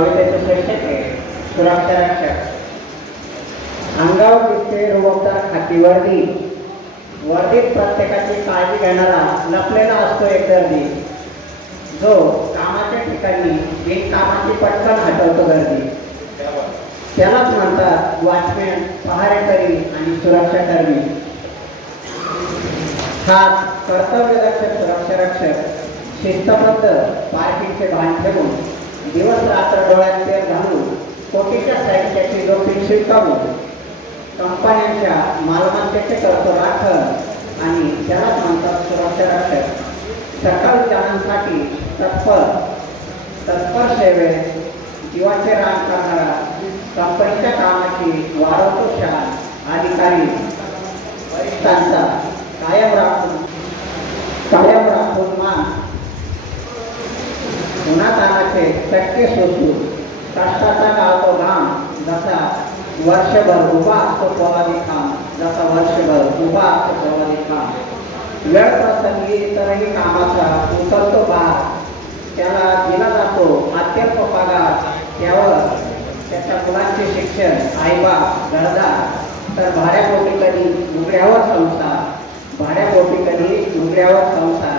कवितेचे शीर्षक आहे सुरक्षा रक्षक. अंगावर दिसते रुबाबदार खाकी वर्दी, वर्दीत प्रत्येकाची काळजी घेणारा लपलेला असतो एक दर्दी, जो कामाच्या ठिकाणी बिनकामाची पटकन हटवतो गर्दी. त्यालाच म्हणतात वॉचमॅन, पहारेकरी आणि सुरक्षाकर्मी. हात कर्तव्यदक्ष सुरक्षा रक्षक, शिस्तबद्ध पार्किंगचे भान ठेवून, दिवस रात्र डोळ्यात तेल घालून, कोटीच्या साहित्याची जोखीम स्वीकारून, कंपन्यांच्या मालमत्तेचे करतो राखण आणि त्यालाच म्हणतात सुरक्षा रक्षक. सकल जनांसाठी तत्पर सेवेत जीवाचे रान करणारा, कंपनीच्या कामाची वाढवतो शान, अधिकारी वरिष्ठांचा कायम राखून मान, उन्हातानाचे चटके सोसू, कष्टाचा गाळतो घाम, जसा वर्षभर उभा असतो पोवादी काम, जसा वर्षभर उभा असतो पोवादी काम. वेळ प्रसंगी इतरही कामाचा उचलतो भार, त्याला दिला जातो अत्यल्प पगार. त्यावर त्याच्या मुलांचे शिक्षण, आईबाप, घरदार, तर भाड्यापोटी कधी उघड्यावर संसार.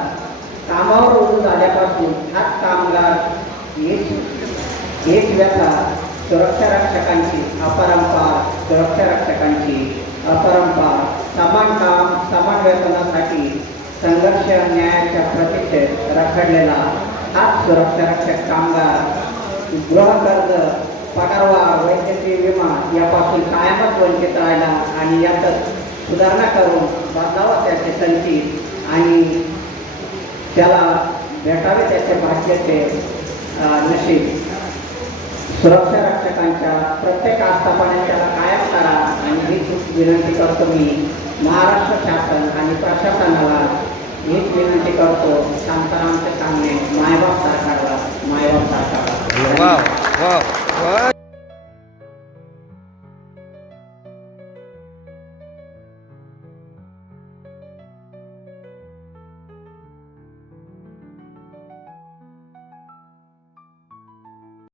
कामावर रुजू झाल्यापासून हाच कामगार, हीच व्यथा सुरक्षा रक्षकांची अपरंपार. समान काम समान वेतनासाठी संघर्ष, न्यायाच्या प्रतीक्षेत रखडलेला हाच सुरक्षा रक्षक कामगार. गृहकर्ज, पगारवाढ, वैद्यकीय विमा यापासून कायमच वंचित राहिला आणि यातच सुधारणा करून बदलावा त्याचे संचित आणि त्याला भेटावे त्याचे भाग्याचे नशीब. सुरक्षा रक्षकांच्या प्रत्येक आस्थापनेत त्याला कायम करा आणि हीच विनंती करतो मी महाराष्ट्र शासन आणि प्रशासनाला. हीच विनंती करतो शांतारामचे सांगणे, मायबाप सरकारला.